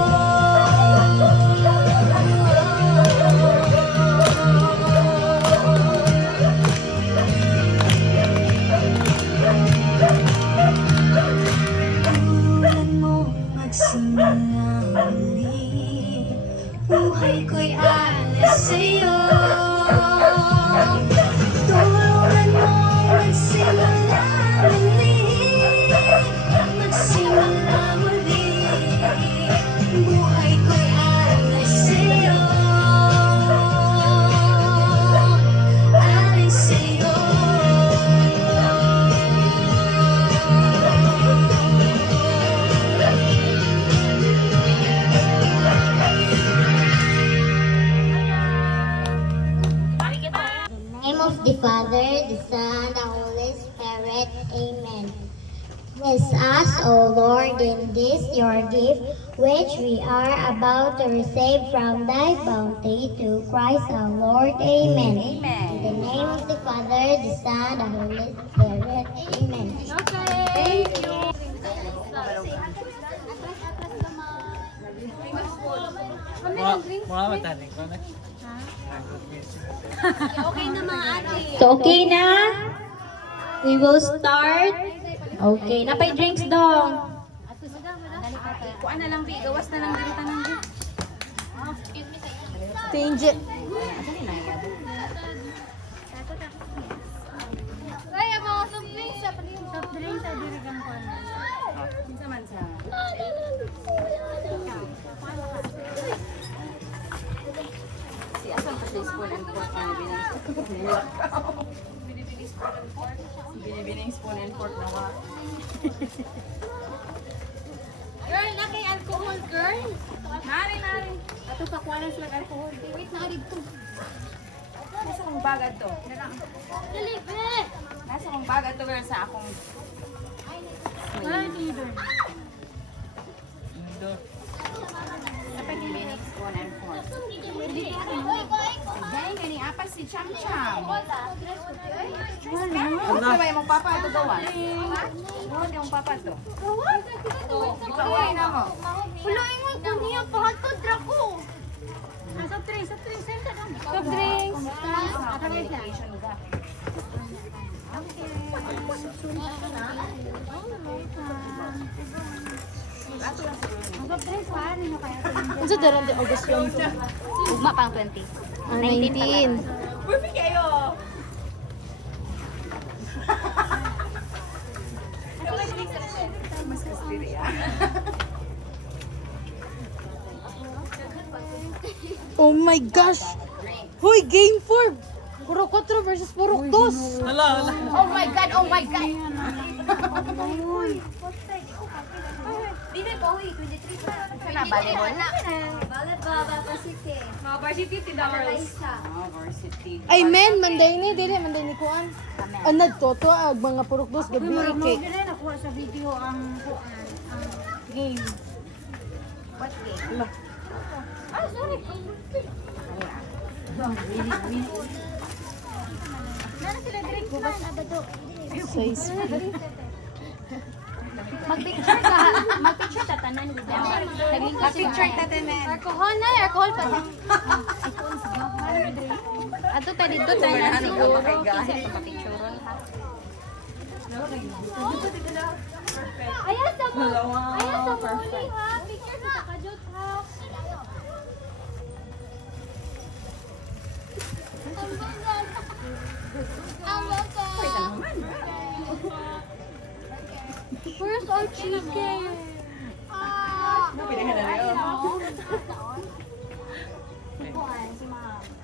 Tulungan mo magsimula muli, buhay ko'y alay sa'yo. Tulungan mo magsimula muli, magsimula muli, buhay ko'y alay sa'yo. Alay sa'yo. Name of the Father, the Son, the Holy Spirit. Amen. Bless us, O Lord, in this your gift, which we are about to receive from thy bounty, through Christ our Lord. Amen. Amen. In the name of the Father, the Son, the Holy Spirit. Amen. Thank you. Mga matanik ko na. Okay na mga ate. So, okay na? We will start. Okay, napay drinks dong. Kuan na lang, Bi. Gawas na lang dito ng Bi. Tinge. Ay, ang mga soft drinks sa soft drinks sa dirigang ko. Kinsa man sa si asan pa siya spoon and fork na binibining spoon and fork na wa. Girl, na kay alcohol, girl. Nari. Ato pa kuha lang sila alcohol. Wait, nari dito. Nasa kong bagad to. Dali, be. Nasa kong bagad to girl sa akong Ay, dito. binibining spoon and fork. Dahil gani apa si Cham Cham. Ano ba yung papa ito gawan? Ano yung papa to? Ipauwi na mo. Wala, ingon ko niya. Pahatod ra ko. Soft drinks. Soft drinks. Communication gap. Unsa daran di August 20? Ugma pang 20. 19. Perfect kayo! Mas kastiri Oh my gosh! Hoy, game 4! Puro 4 versus puro 2. Oh my God, oh my God. Dito pa, 23 pa. Sana volleyball? Mga varsity, $10. Varsity. Ay men, manday ni dili manday ni kuan. Ano to ag mga puro 2 gabi kay. Nakuha sa video ang game. What game? Ah, sorry. Nana sila drink man. Size. Mag-picture ka. Mag-picture ka tanan with them. Picture tatemen. Alcohol na, alcohol pa. Ato tayo dito tayo na siguro. Kasi picture ha. Ayan sa mo. Ayan sa muli ha. Picture sa takajot ha. Ang welcome. Where's our chicken?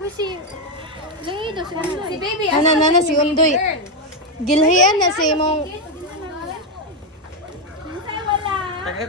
Si Lay do si baby. Ana si Undoy. Gilhian na si imong Wala. Tagad,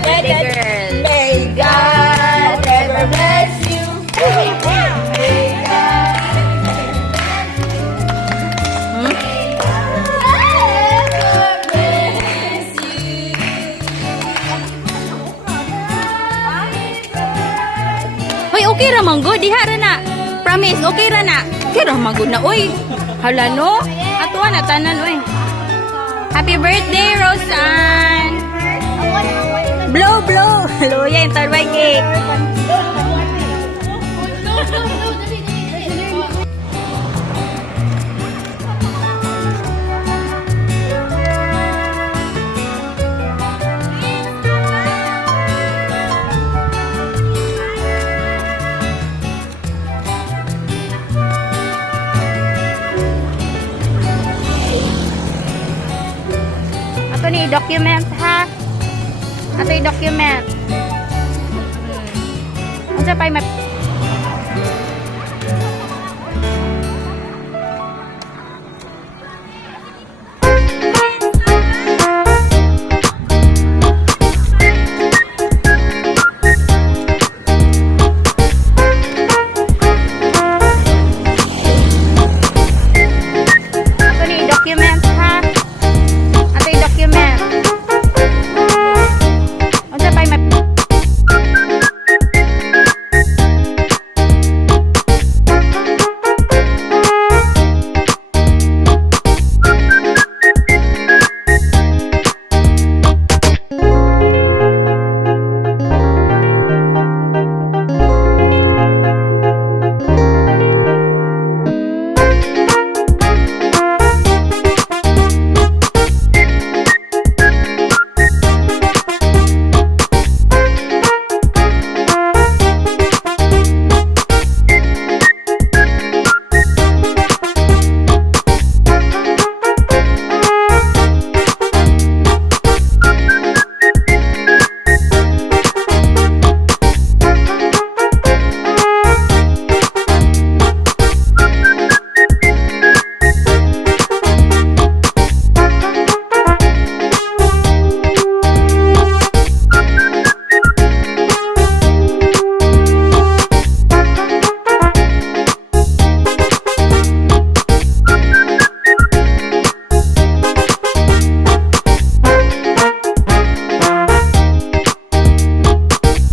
birthday girl. May God ever bless you. Hoy, okay ra man good. Diha ra na. Promise, okay ra na. Okay ra man good na. Uy, hala no. Atuan na tanan, uy. Happy birthday, Roseanne. Blow, blow. Luya yung third white cake. Ato ni document ha. Ato i-document. Unsa pay